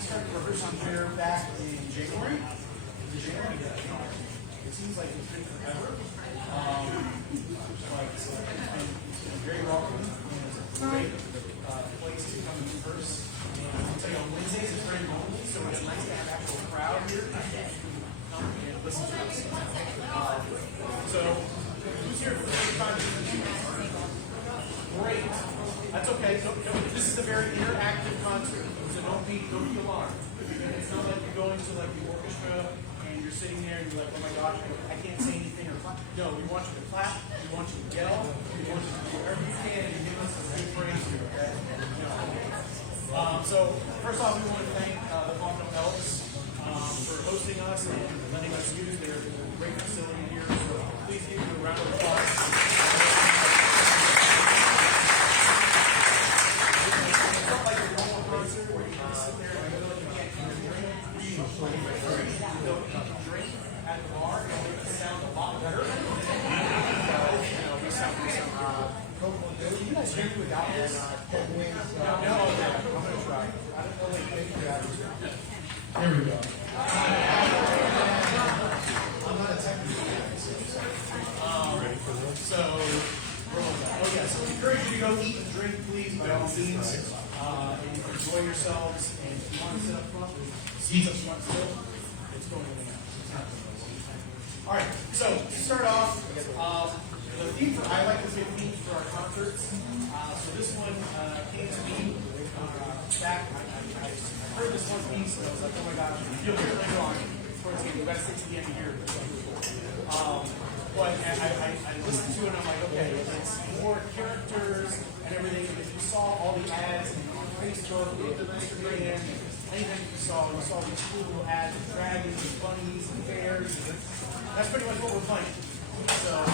started rehearsing here back in January. It seems like it's been forever. But it's been very welcoming. It's a great place to come and converse. And I'll tell you, on Wednesdays it's very lonely, so it's nice to have an actual crowd here. Come and listen to us. So, who's here for the first time? Great. That's okay. This is a very interactive concert, so don't be alarmed. It's not like you're going to like the orchestra and you're sitting there and you're like, oh my gosh, I can't say anything or clap. No, we want you to clap, we want you to yell, we want you to do whatever you can and give us a good praise here, okay? So first off, we want to thank the Lauderdale Elves for hosting us and letting us use their great facility here. So please give them a round of applause. There we go. So encourage you to go eat and drink, please, by all means. And enjoy yourselves. And if you want to sit up front, seats up front still. It's going in and out. All right. So to start off, the theme for I like the 15th for our concerts. So this one came to me back. I heard this one piece and I was like, oh my gosh, you'll hear it later on. Towards the end, you got to stick to the end to hear it. But I listened to it and I'm like, okay, it's more characters and everything. And if you saw all the ads on Facebook, Instagram, and anything you saw these cool little ads with dragons and bunnies and bears. And that's pretty much what we're playing. So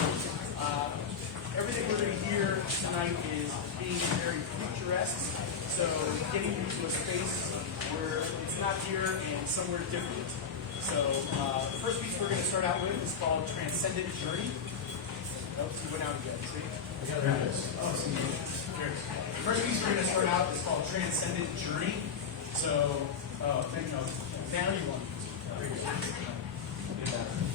everything we're going to hear tonight is being very futuresque. So getting into a space where it's not here and somewhere different. So the first piece we're going to start out with is called Transcendent Journey. Oh, he went out again. See? There it is. Oh, see. Here. The first piece we're going to start out is called Transcendent Journey. So, down you want.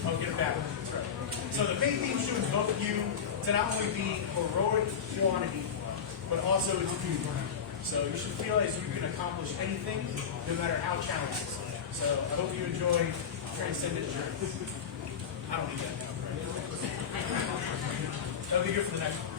Oh, get it back. That's right. So the main theme should invoke you to not only be heroic quantity, but also to do. So you should feel as you can accomplish anything, no matter how challenging. So I hope you enjoy Transcendent Journey. I don't need that now, right? That'll be good for the next one.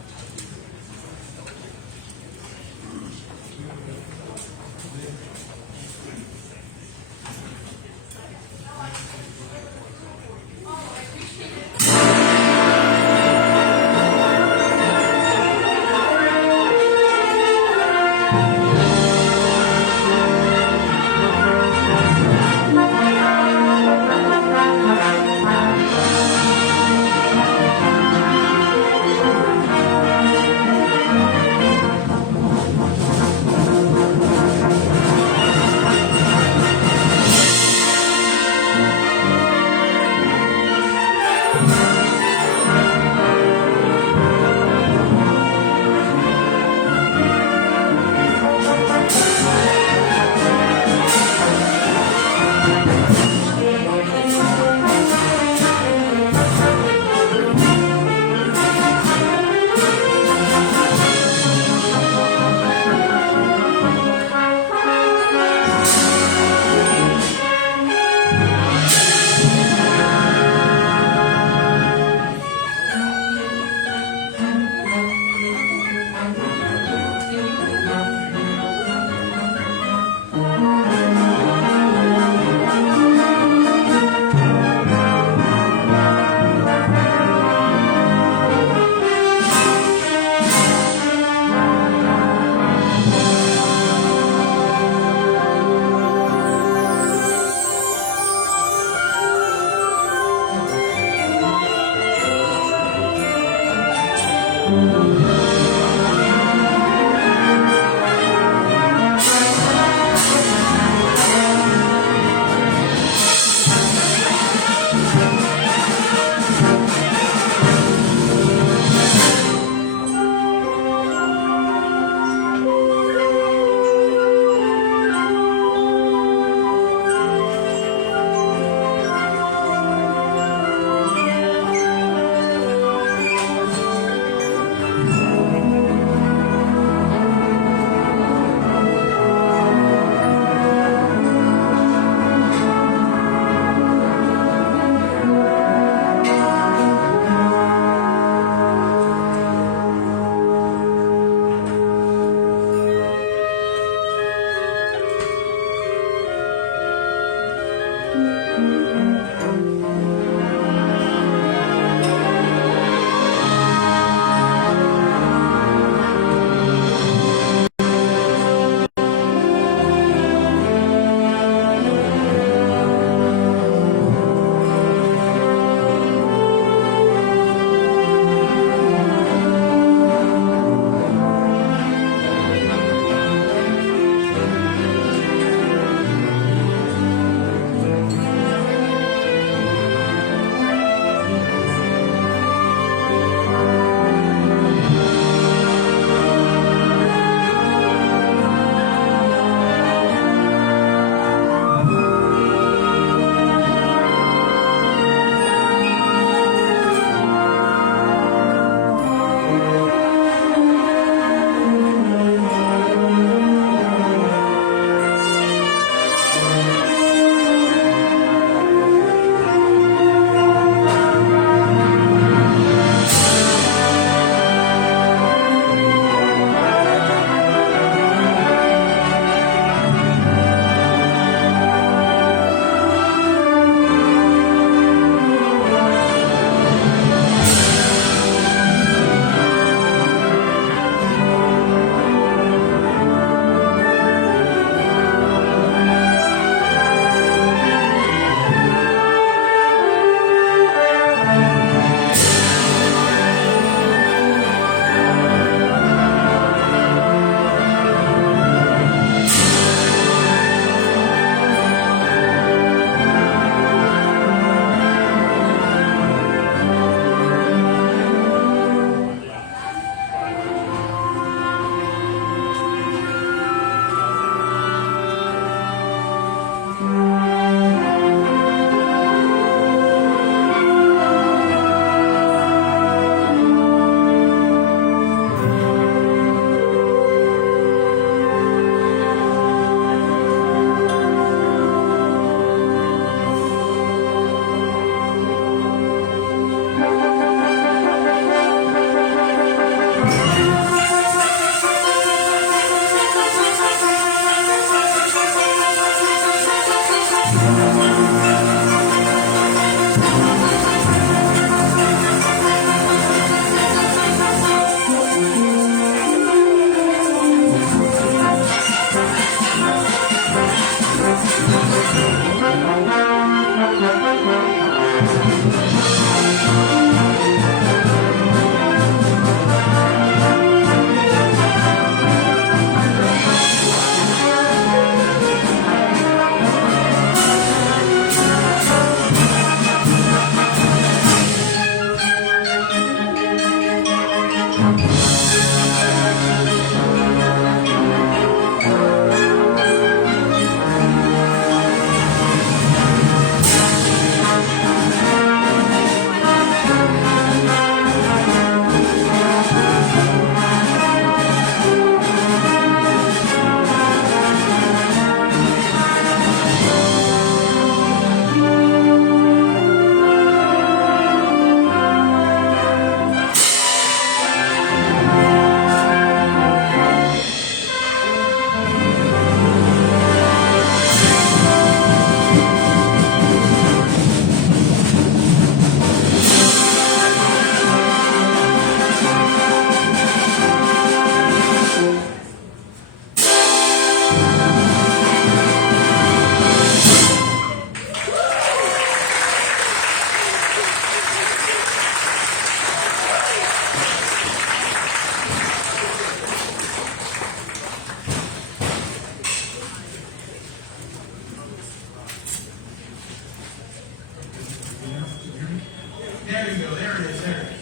There you go. There it is. There it is.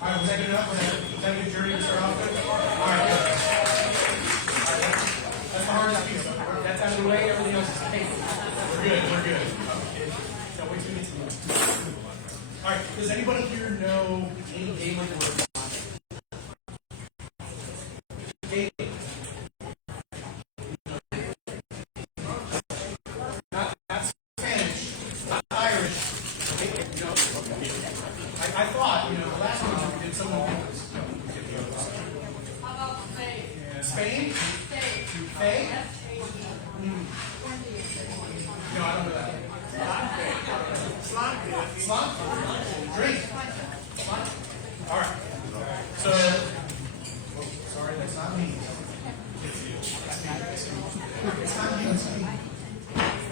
All right. Was that good enough? Was that a good journey to start off with? All right. Good. All right. That's the hardest piece. That's out of the way. Everything else is painful. We're good. We're good. So wait till we get to the end. All right. Does anybody here know any Gaelic words? Gaelic. Not Spanish. Not Irish. I thought, the last one we did, someone did this. How about Spain? Spain? Faye? No, I don't know that. Slant? Drink? Slant? All right. So, sorry, that's not me. It's not you, it's me.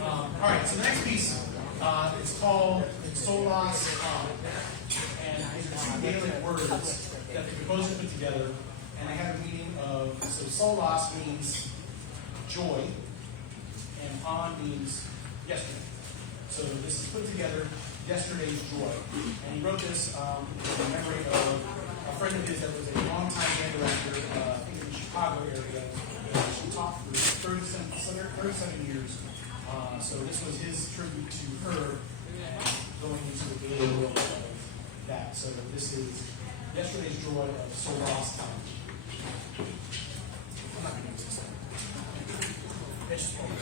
All right, so the next piece, it's called Solas. And these are two Gaelic words that the composer put together, and they have a meaning of, so solas means joy, and on means yesterday. So this is put together, yesterday's joy. And he wrote this in memory of a friend of his that was a longtime band director, I think in the Chicago area. She taught for 37 years. So this was his tribute to her, and going into the Gaelic world of that. So this is yesterday's joy of Solas time. I'm not going to use this one. It's just one.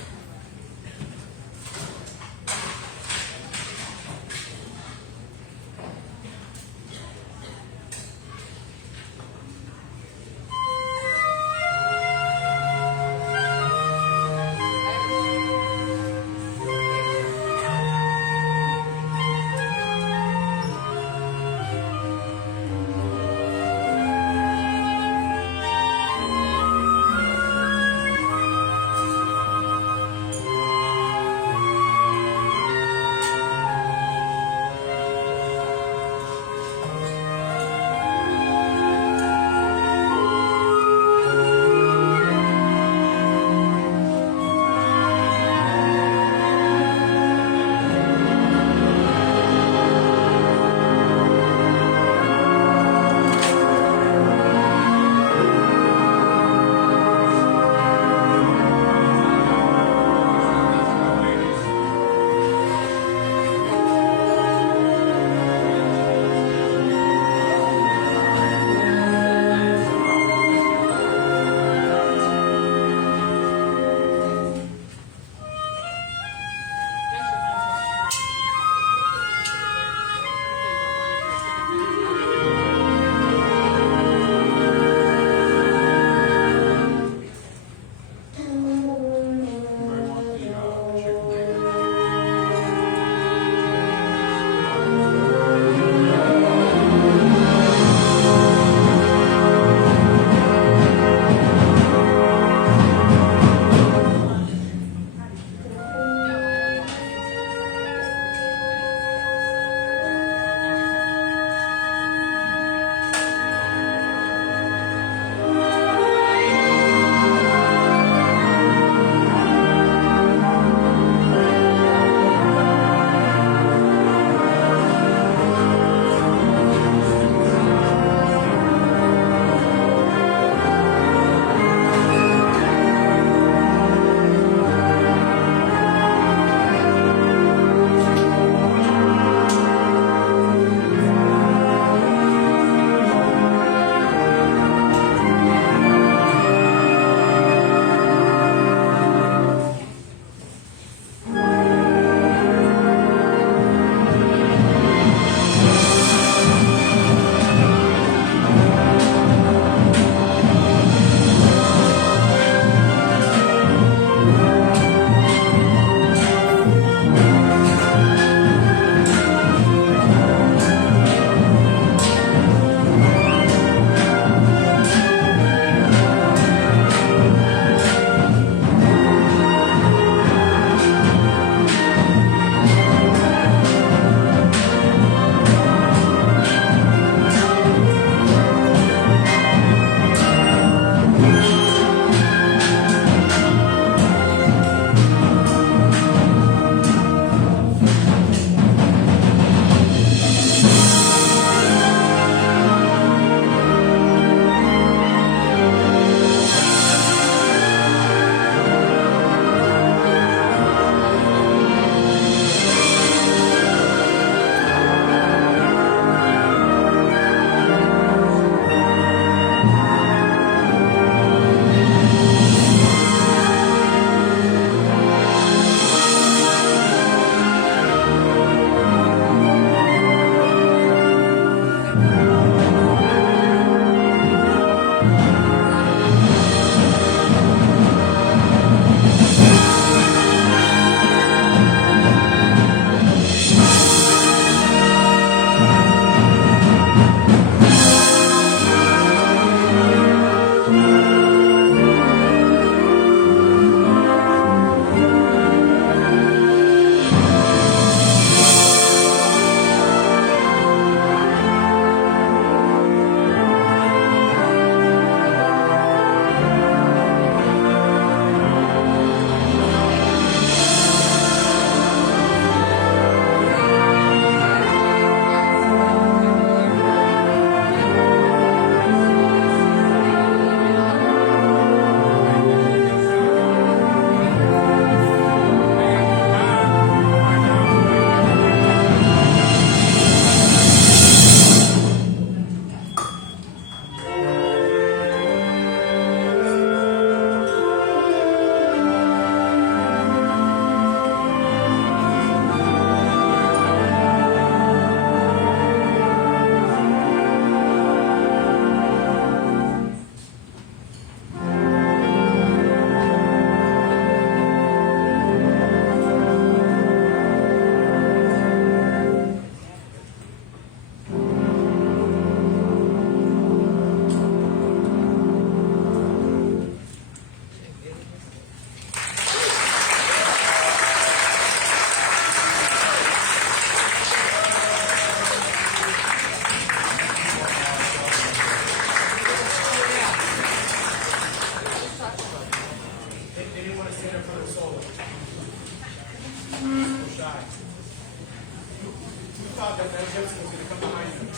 that Mel Gibson was going to come behind them.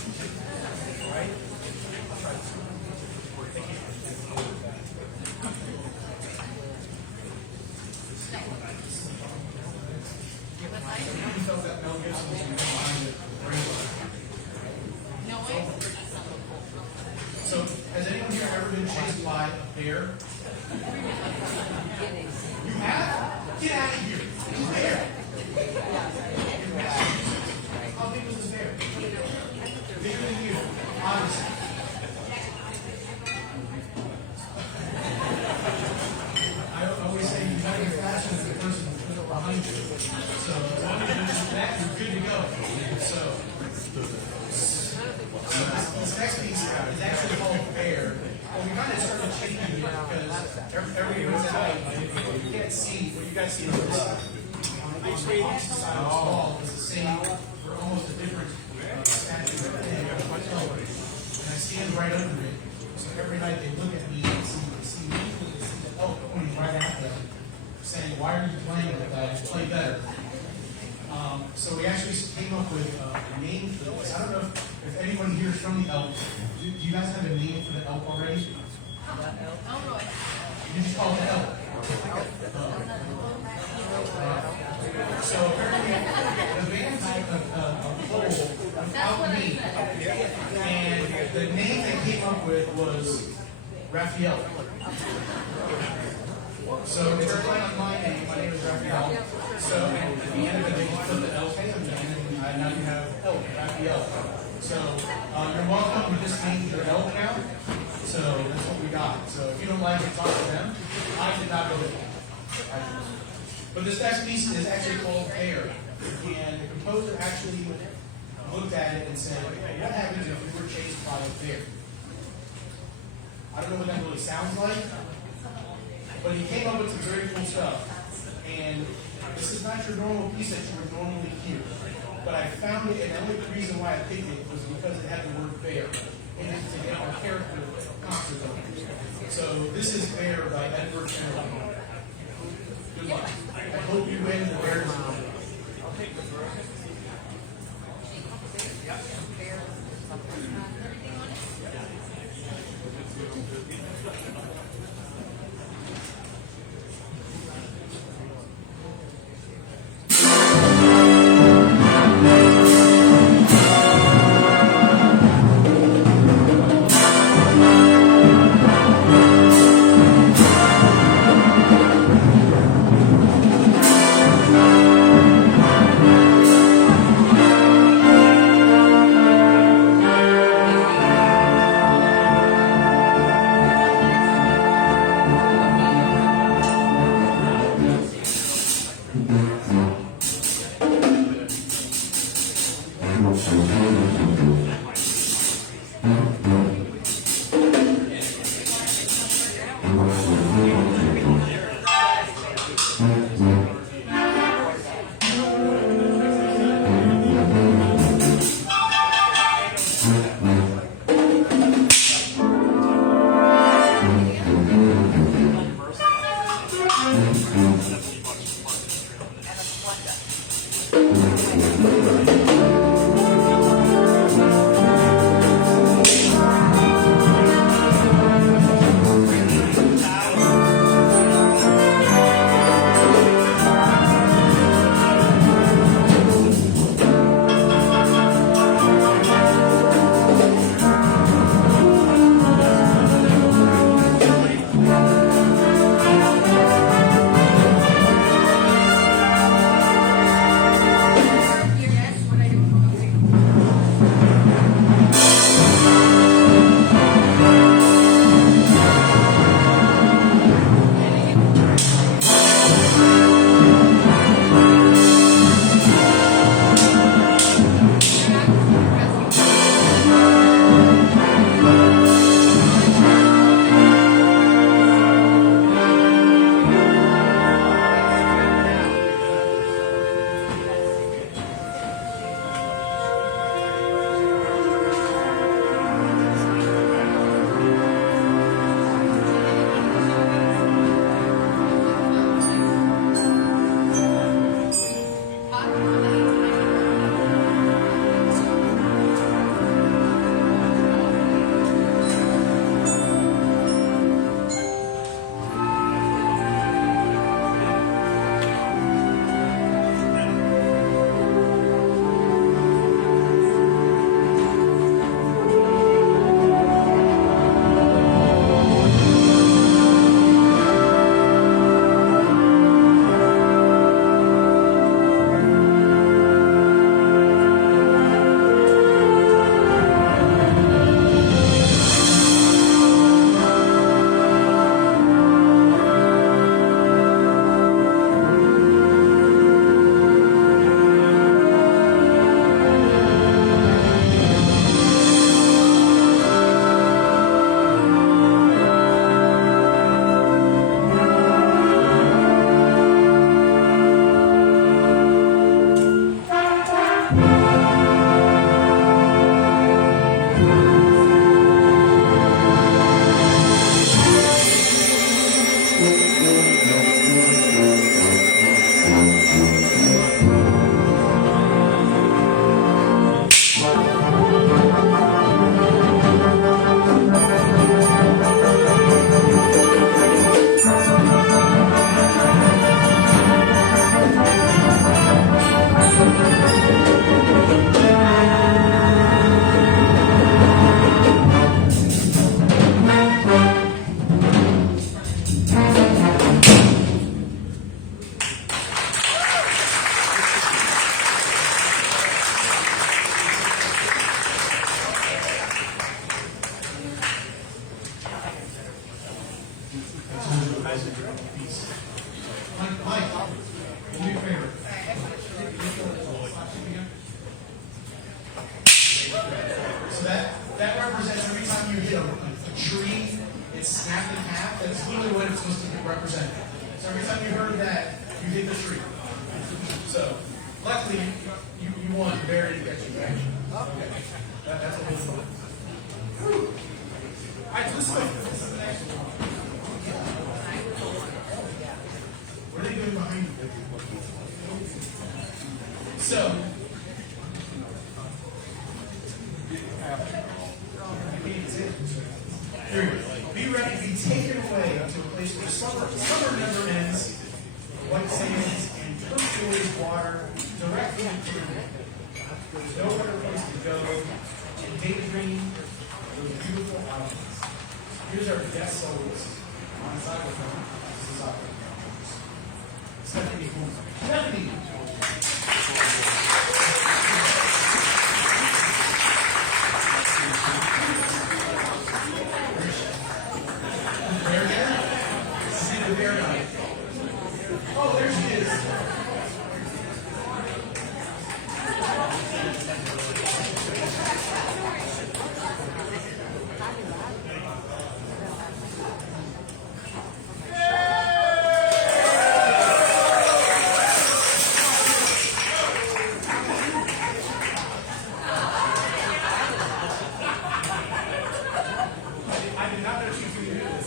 Right? You felt that Mel Gibson was going to come behind the rainbow. No way. So, has anyone here ever been chased by a bear? You have? Get out of here. It's a bear. How big was this bear? Bigger than you, obviously. I always say you gotta be faster than the person behind you. So as long as you're that, you're good to go. So this next piece is actually called Bear. Well, we kind of started changing it because every once in a while you can't see what you guys see on this side. On the big screen, this side of the wall is the same for almost a different statue. And I stand right under it. So every night they look at me and see me, they see the elk pointing right at them, saying, "Why are you playing like that? Just play better." So we actually came up with a name for this. I don't know if anyone here is from the elk. Do you guys have a name for the elk already? Elroy. You just call it elk. So apparently the band took a poll without me, and the name they came up with was Raphael. So it's a play on my name. My name is Raphael. So at the end of it, they just put the elk name, and now you have elk, Raphael. So you're welcome to just name your elk now. So that's what we got. So if you don't like it, talk to them. I did not go with that. But this next piece is actually called Bear. And the composer actually looked at it and said, what happens if we were chased by a bear? I don't know what that really sounds like, but he came up with some very cool stuff. And this is not your normal piece that you would normally hear. But I found it, and the only reason why I picked it was because it had the word bear in it to get our character concert over. So this is Bear by Edward Kennedy. Good luck. I hope you win the Bears. I'll take the throw. That's really what it's supposed to represent. So every time you heard that, you hit the tree. So, luckily, you want the bear to get you, right? Okay. That's what it's for. Alright, so let's go. What are they doing behind you? So, be ready to be taken away to a place where summer never ends, white sands and turquoise water directly to your neck. There's no better place to go and daydream those beautiful islands. Here's our guest soloist on xylophone. This is Stephanie. Stephanie! Oh, there she is. I did not know she was going to do this.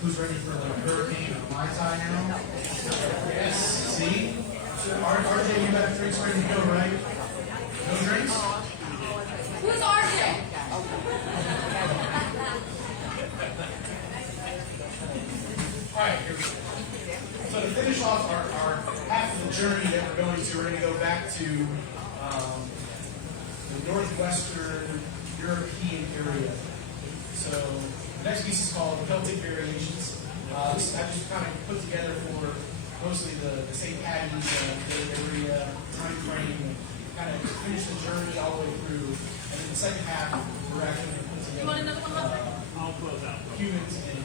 Who's ready for the hurricane on my side now? Yes. See? RJ, you got drinks ready to go, right? No drinks? Who's RJ? Alright, here we go. So to finish off our half of the journey that we're going to, we're going to go back to the northwestern European area. So the next piece is called Celtic Variations. I just kind of put together for mostly the St. Patty's area time frame, kind of finish the journey all the way through. And then the second half, we're actually going to put together You want another one, Hunter? I'll close out. humans and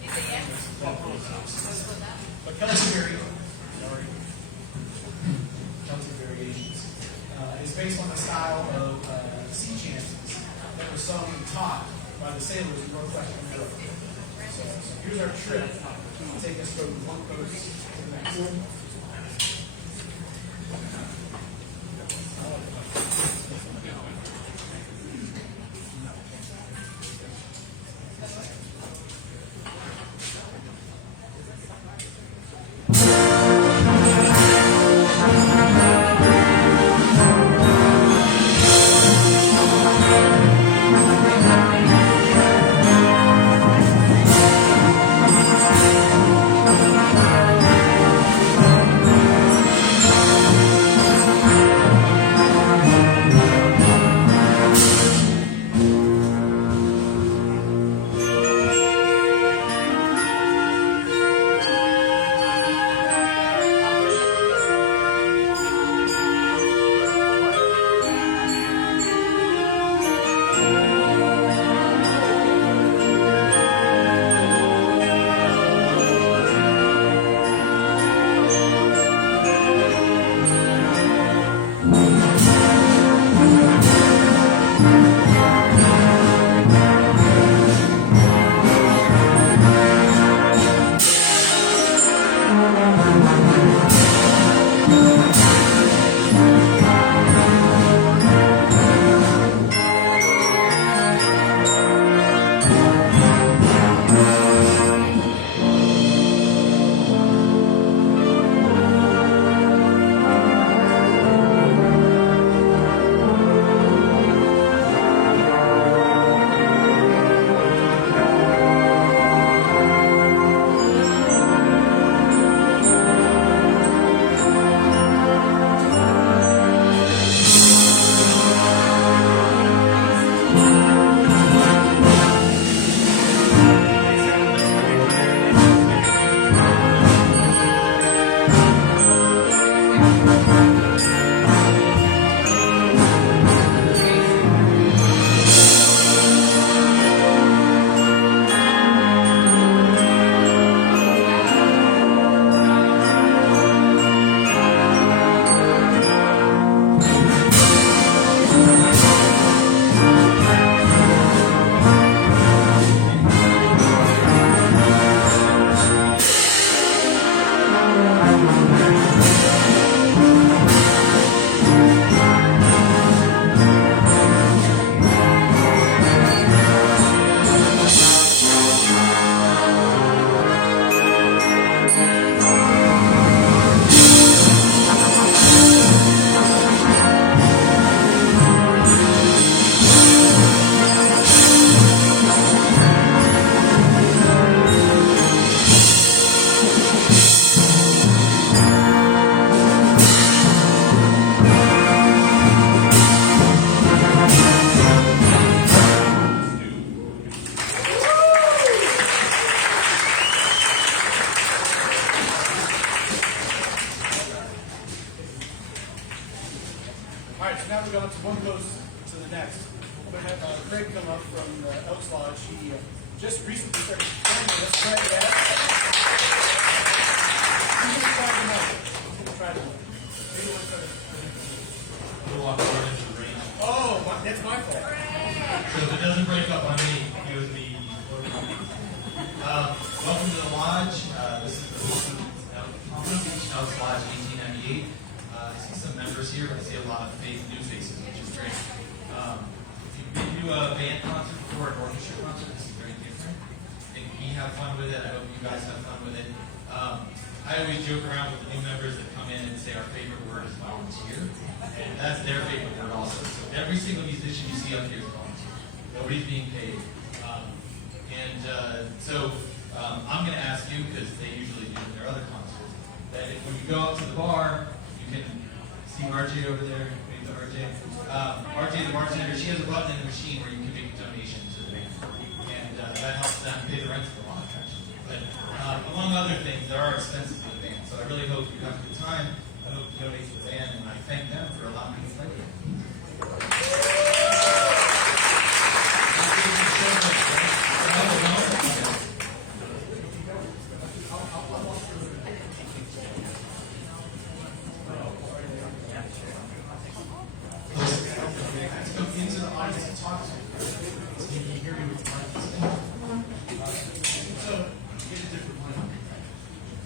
You say yes? I'll close out. Let's put that. but Celtic Variations, sorry, Celtic Variations, is based on the style of sea chances that were sung and taught by the sailors in northwestern Europe. So here's our trip. Take us from one coast to the next. now we go up to one coast to the next. We're going to have Craig come up from the Elks Lodge. He just recently started playing with us. Craig, yeah. He's going to try to know. He's going to try to know. Maybe you want to try to. We'll walk right into the range. Oh, that's my fault. So if it doesn't break up on me, it was the. Welcome to the lodge. This is the Palm Beach Elks Lodge 1898. I see some members here, but I see a lot of new faces, which is great. If you've been to a band concert before, an orchestra concert, this is very different. And we have fun with it. I hope you guys have fun with it. I always joke around with the new members that come in and say our favorite word is volunteer. And that's their favorite word also. So every single musician you see up here is volunteer. Nobody's being paid. I'm going to ask you, because they usually do in their other concerts, that when you go up to the bar, you can see RJ over there. Maybe RJ. RJ, the bartender, she has a button in the machine where you can make a donation to the band. And that helps them pay the rent to the lodge, actually. But among other things, there are expenses for the band. So I really hope you have a good time. I hope you donate to the band, and I thank them for allowing me to play here.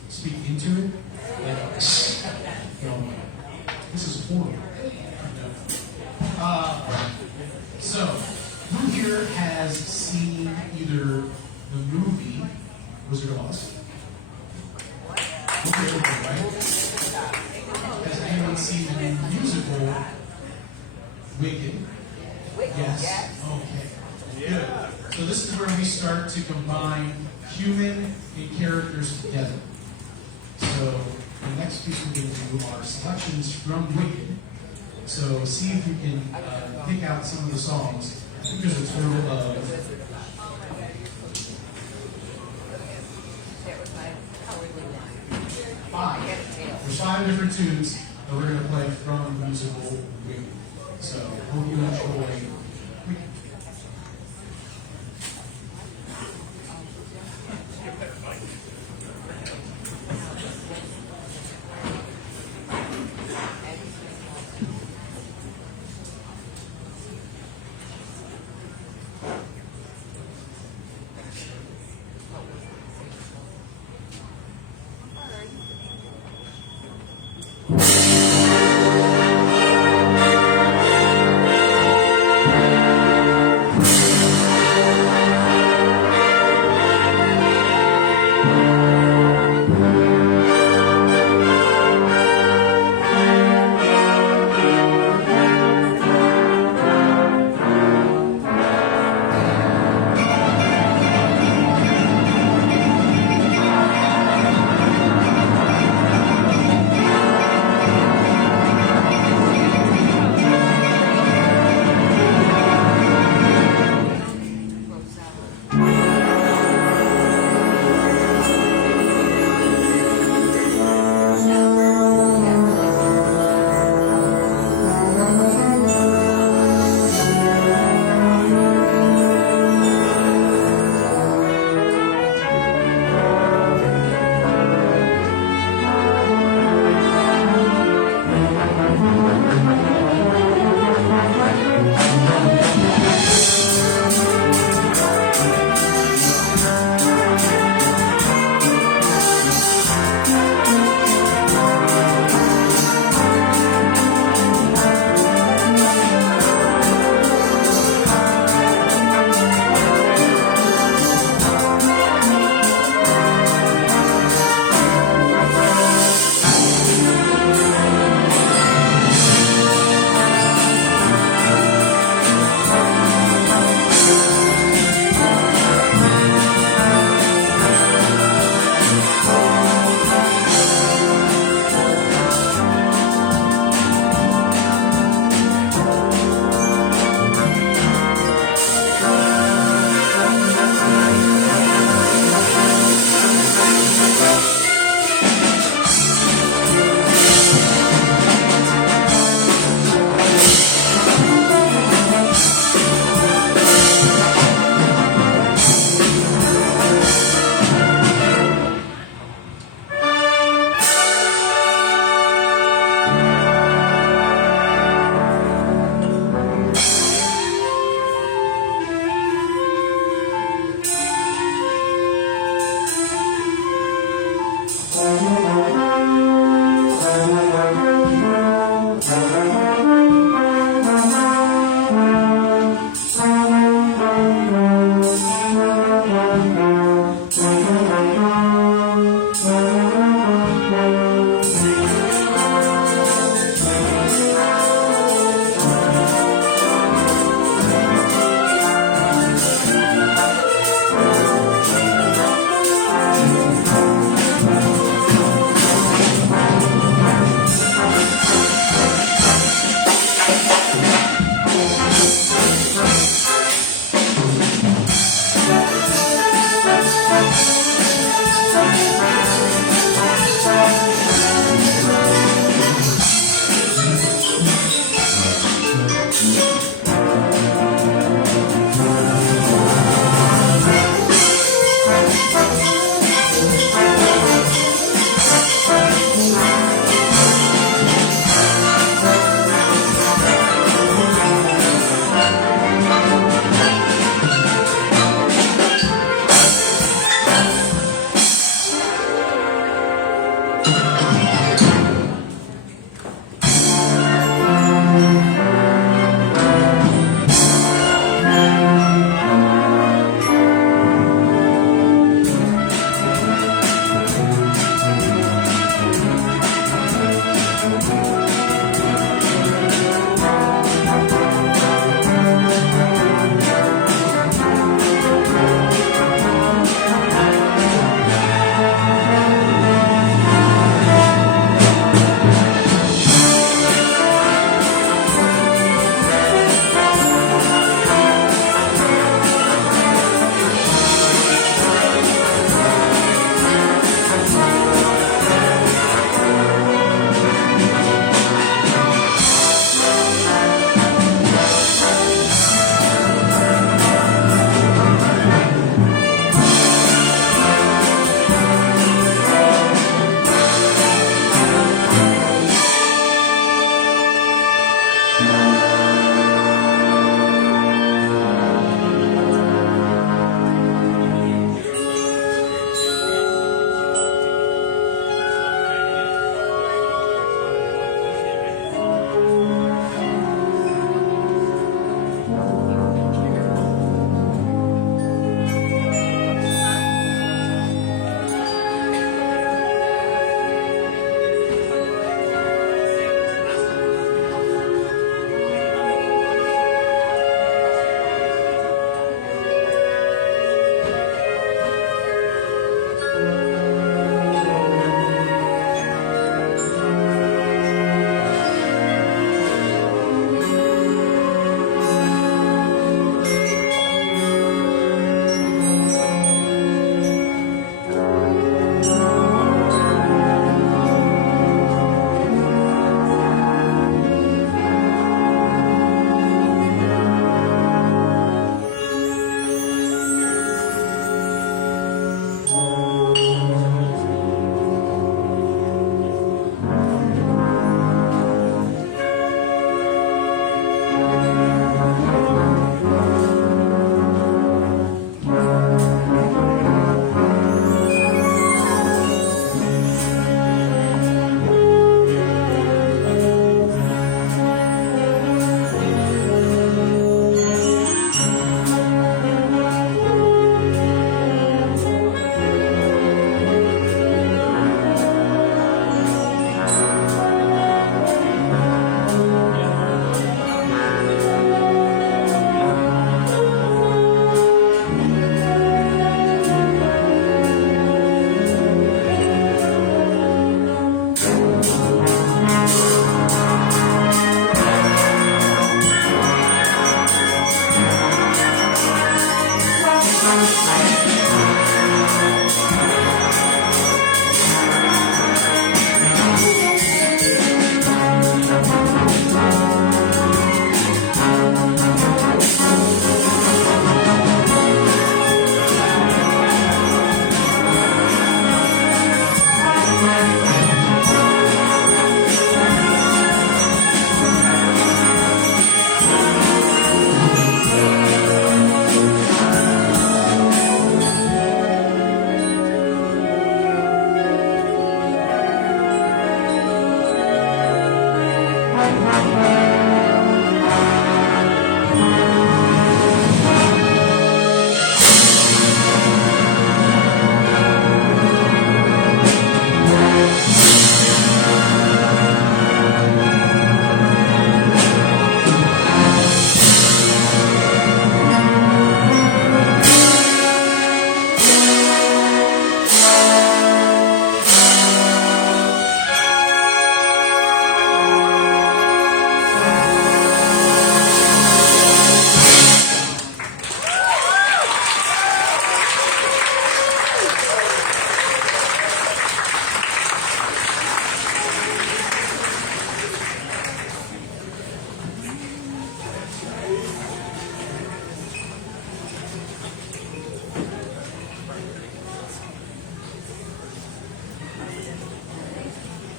Speak into it. This is horrible. So, who here has seen either the movie Wizard of Oz? Okay, right? Has anyone seen the musical Wicked? Yes. Okay. Good. So this is where we start to combine human and characters together. So the next piece we're going to do are selections from Wicked. So see if you can pick out some of the songs. I think there's a total of 5. There's 5 different tunes that we're going to play from the musical Wicked. So hope you enjoy Wicked.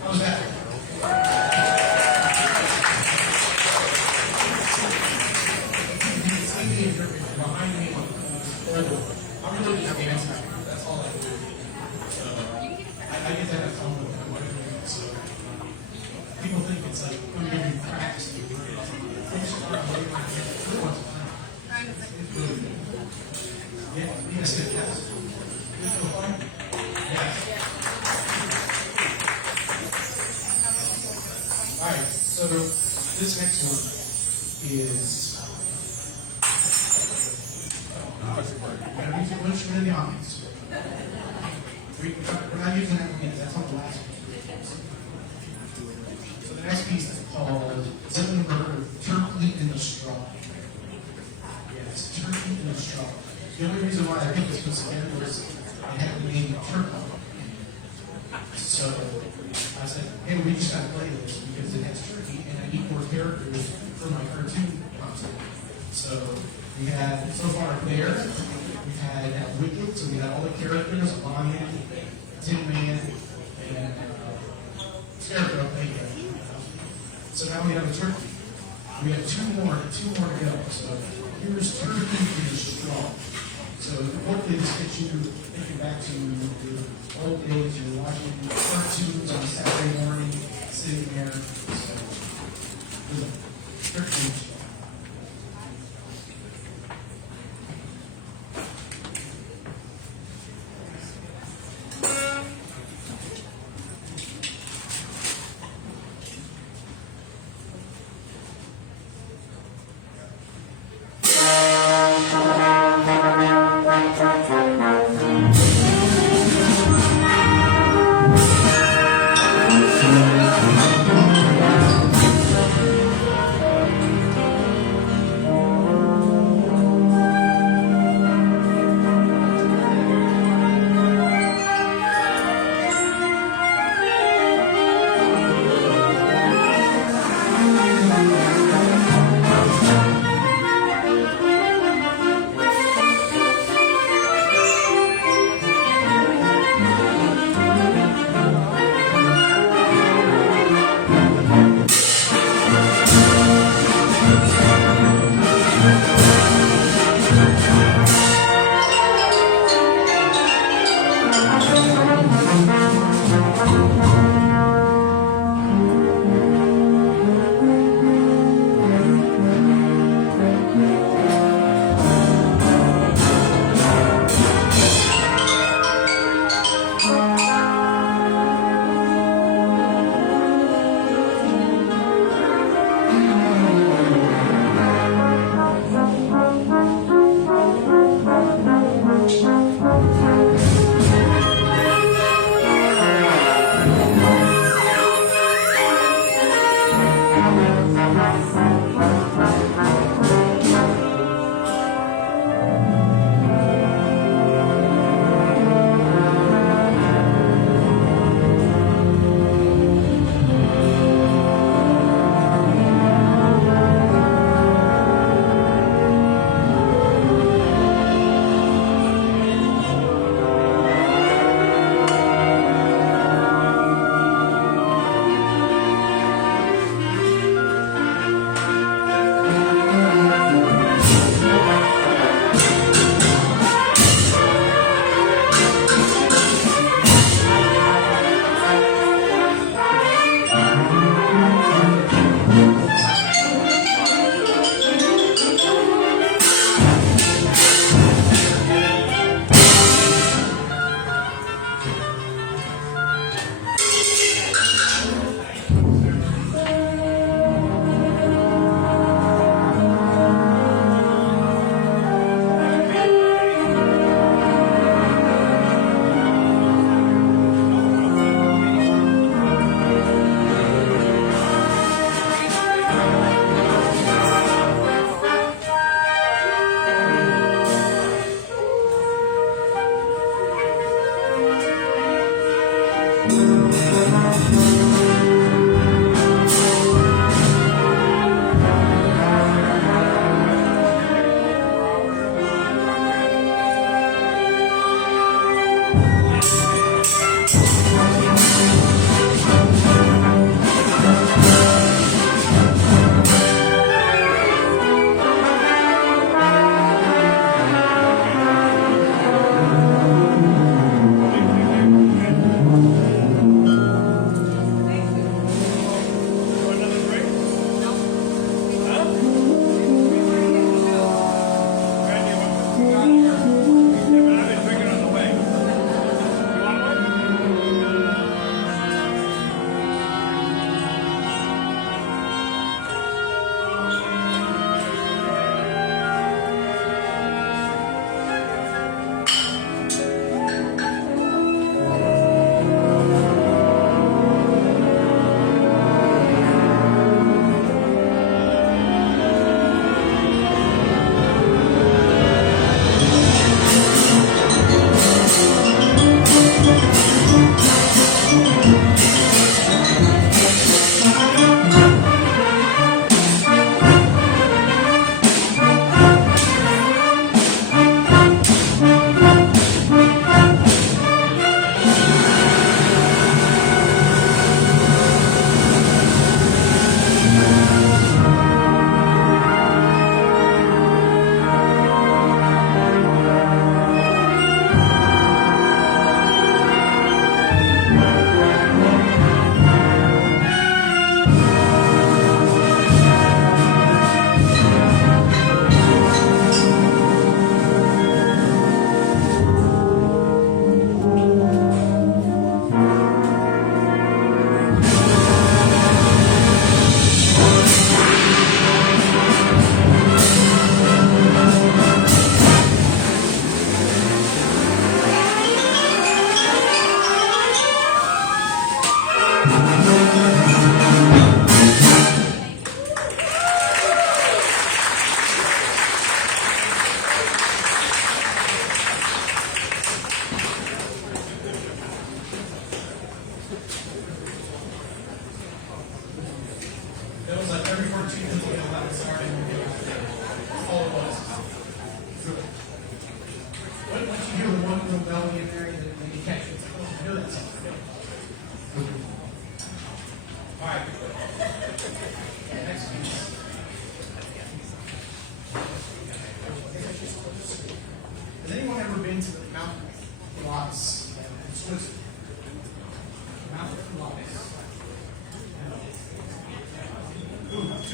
How's that? Behind me, I'm really just dancing. That's all I do. So, I get to have fun with what I'm doing. So, people think it's like, I'm going to practice. It's just really good. Yeah, yes, it has. You feel fun? Yes. Alright, so this next one is we're going to use an instrument in the audience. We're not using that one yet, that's on the last one. So the next piece is called Zittenberg, Turkey in the Straw. Yes, Turkey in the Straw. The only reason why I think this was together was it had the name Turkey. So I said, hey, we just got to play this because it has turkey and I need more characters for my cartoon concept. So we had so far there, we've had Wicked, so we had all the characters, Lion, Tin Man, and Scarecrow. So now we have a turkey. We have two more to go. So here's Turkey in the Straw. So hopefully this gets you thinking back to your old days. You're watching cartoons on a Saturday morning, sitting there. So there's a turkey in the straw.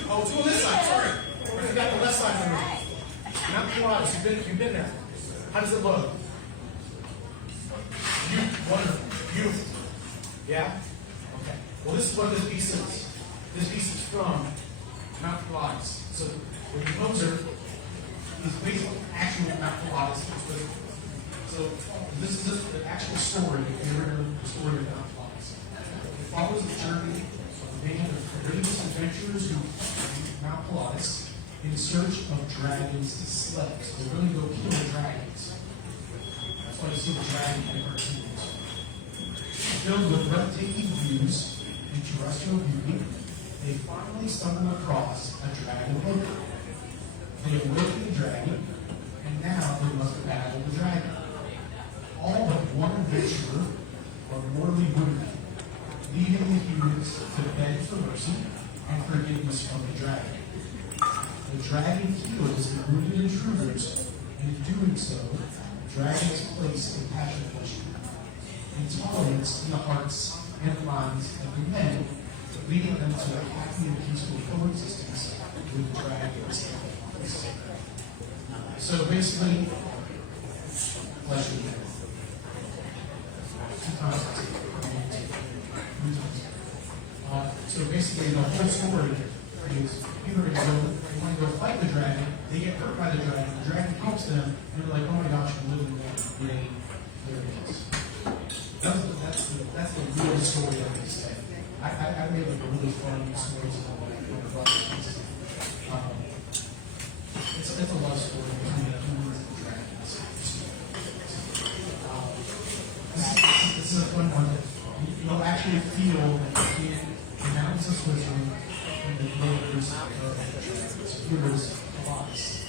Oh, two on this side, sorry. I forgot the left side of the room. Mount Pilatus, you've been there. How does it look? Wonderful. Beautiful. Yeah? Okay. Well, this is what this piece is. This piece is from Mount Pilatus. So the composer is based on actual Mount Pilatus. So this is the actual story, the story of Mount Pilatus. It follows the journey of a band of courageous adventurers who Mount Pilatus in search of dragons to slay. So they're going to go kill dragons. That's why you see the dragon in cartoons. Filled with breathtaking views and terrestrial beauty, they finally stumble across a dragon hooker. They awaken the dragon, and now they must battle the dragon. All but one adventurer are mortally wounded, leaving the humans to beg for mercy and forgiveness from the dragon. The dragon heals the wounded intruders, and in doing so, dragons place compassion and tolerance in the hearts and minds of the men, leading them to a happy and peaceful coexistence with the dragons. So basically, bless you. So basically, the whole story is people are going to go fight the dragon. They get hurt by the dragon helps them, and they're like, oh my gosh, I'm living there. Yay, there it is. That's the real story of this thing. I made like a really fun story it's a love story between humans and dragons. This is a fun one. actually feel in the mountains of Switzerland in the neighbors rivers of ice.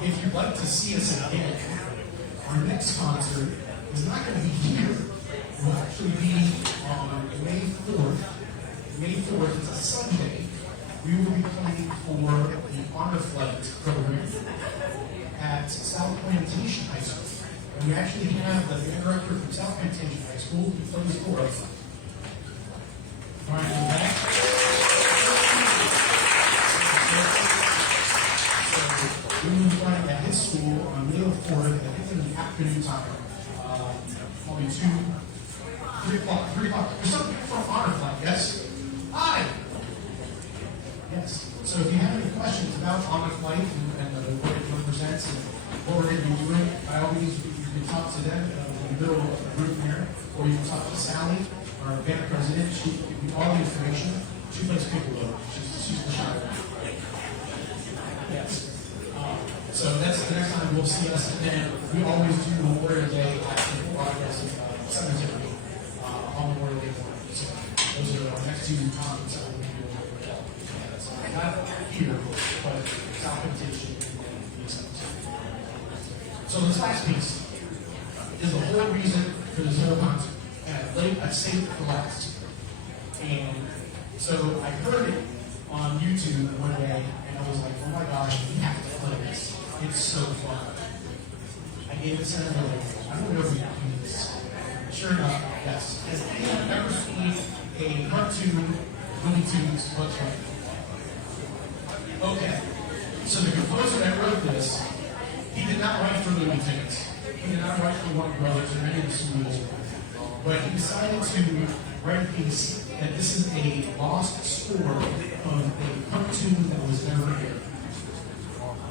If you'd like to see us again, our next concert is not going to be here. It will actually be on May 4th. May 4th is a Sunday. We will be playing for the Honor Flight program at South Plantation High School. And we actually have the band director from South Plantation High School who plays for us. Brian, in the back. So we will be playing at his school on May 4th, I think in the afternoon time. Probably 3 o'clock. There's something from Honor Flight, yes? Hi! Yes. So if you have any questions about Honor Flight and what it represents and what we're going to be doing, by all means, you can talk to them in the middle of the group here, or you can talk to Sally, our band president. She will give you all the information. She plays piccolo. She's the shy one. Yes. So that's the next time we'll see us. And then we always do Memorial Day at the Wabbits Cemetery on Memorial Day morning. So those are our next 2 concerts that we'll be doing over there. Not here, but South Plantation and the cemetery. So this last piece is the whole reason for this whole concert. And I saved it for last. And so I heard it on YouTube one day, and I was like, oh my gosh, we have to play this. It's so fun. I gave it to him, I don't know if we can do this. Sure enough, yes. Has anyone ever seen a cartoon Looney Tunes Bugs Bunny? Okay. So the composer that wrote this, he did not write for Looney Tunes. He did not write for Warner Brothers or any of the studios. But he decided to write a piece that this is a lost score of a cartoon that was never aired.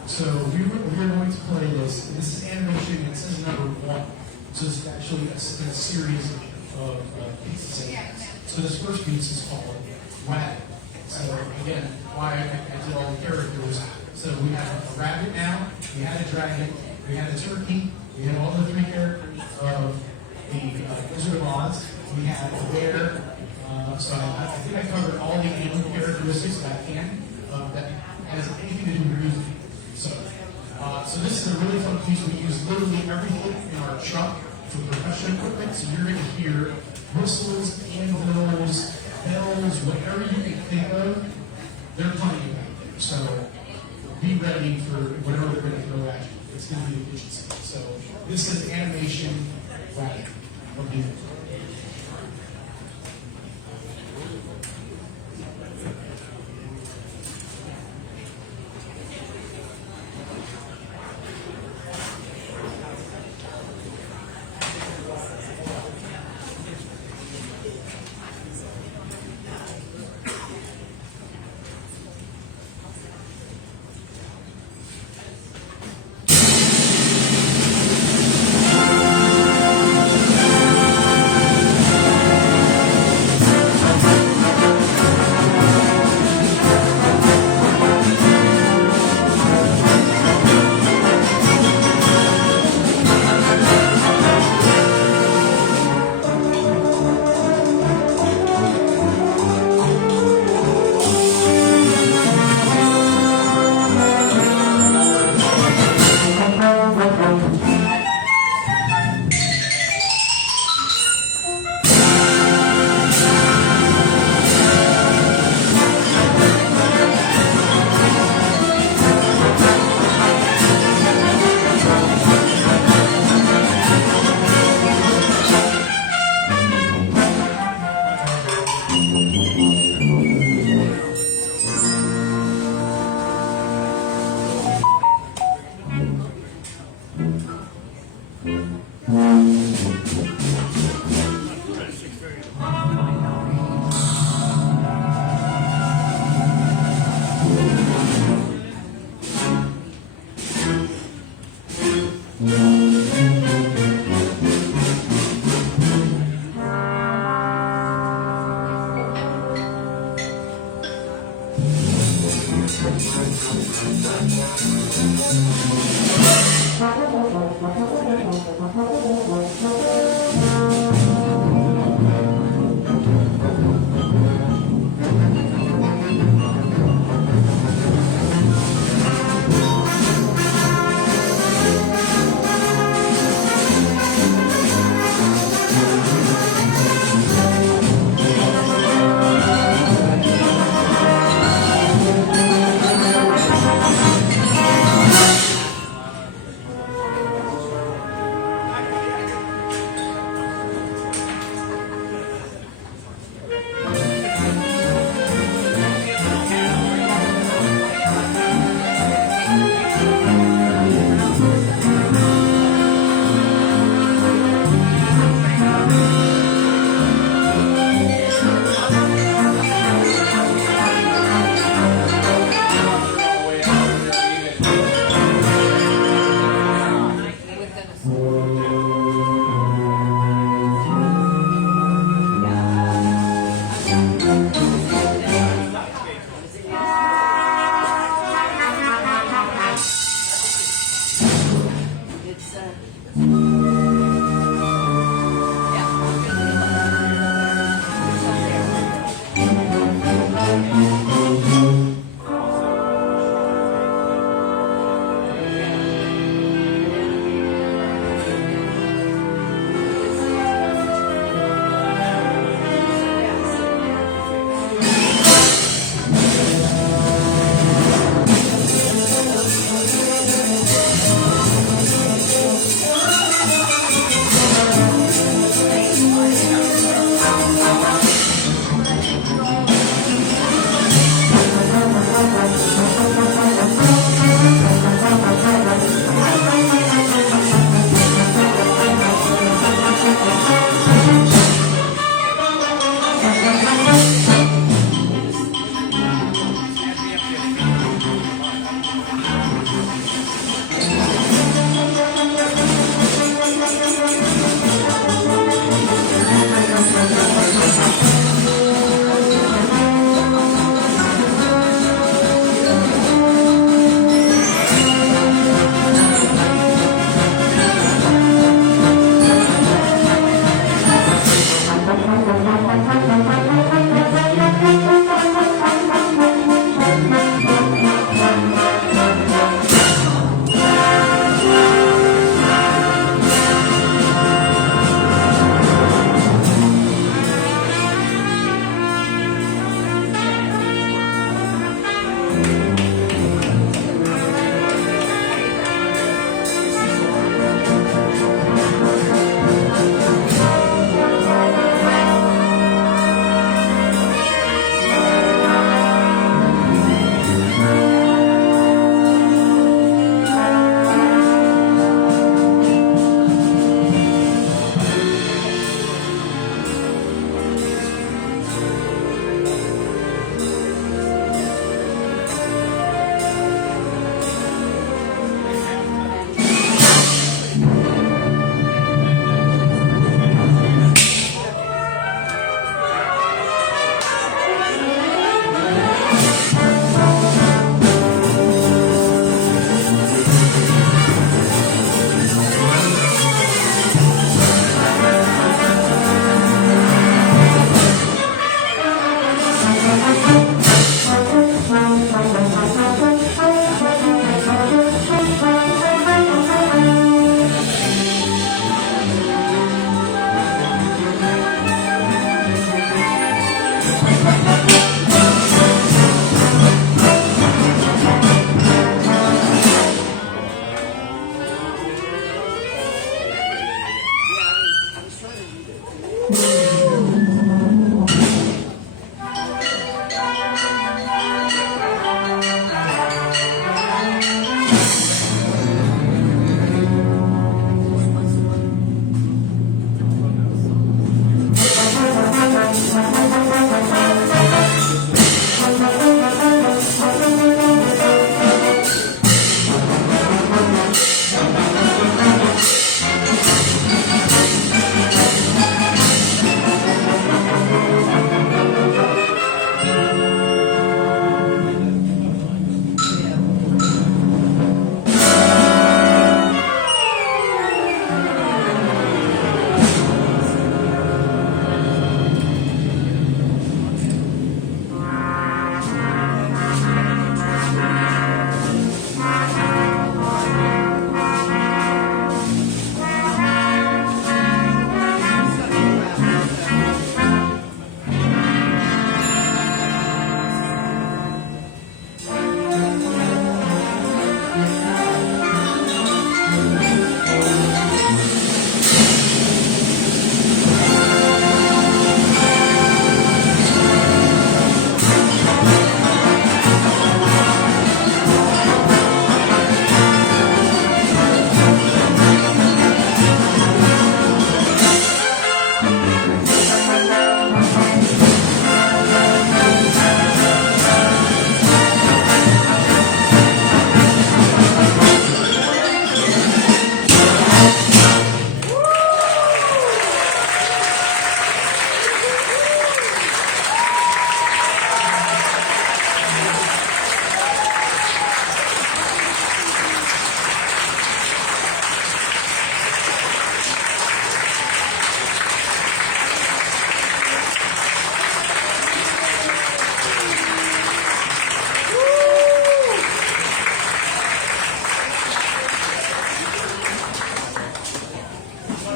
So we're going to play this. This is animation, and this is number 1. So this is actually a series of pieces. So this first piece is called Wabbit. So again, why I did all the characters. So we have a rabbit now, we had a dragon, we had a turkey, we had all the 3 characters of the Wizard of Oz, we had a bear. So I think I covered all the animal characteristics that I can that has anything to do with music. So this is a really fun piece. We use literally everything in our truck for percussion equipment. So you're going to hear whistles, anvils, bells, whatever you can think of, they're playing back there. So be ready for whatever they're going to throw at you. It's going to be efficiency. So this is animation Wabbit. Okay.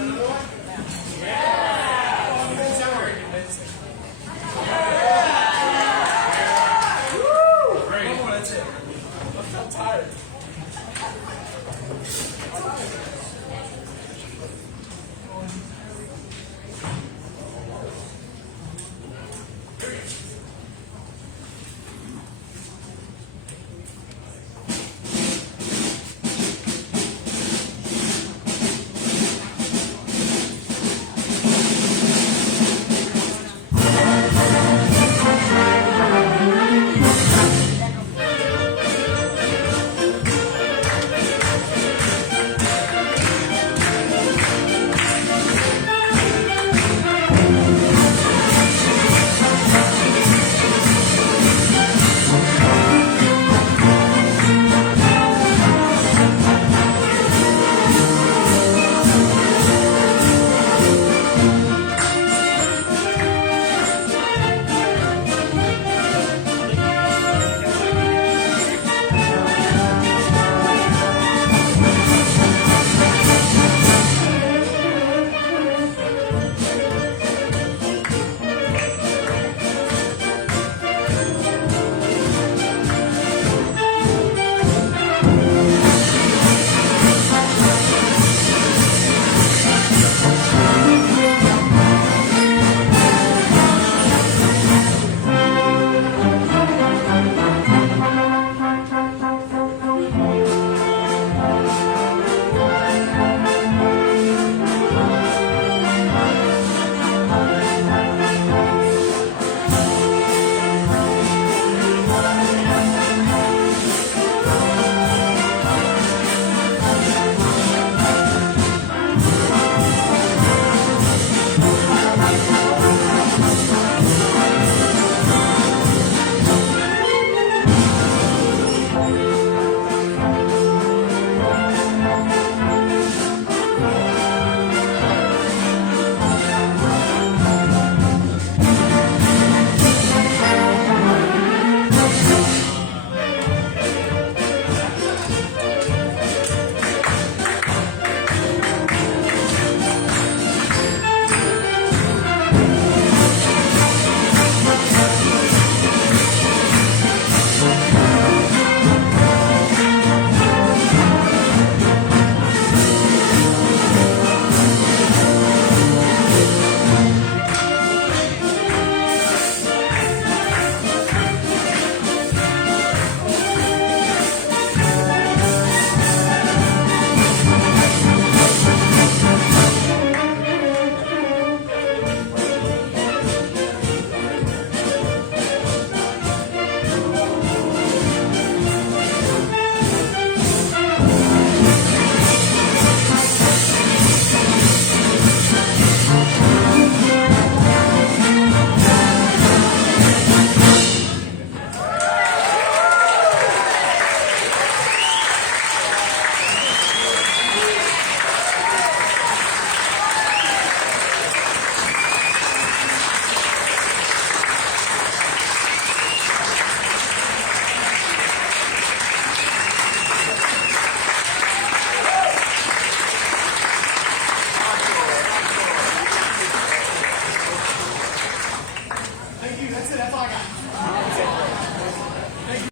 want another one?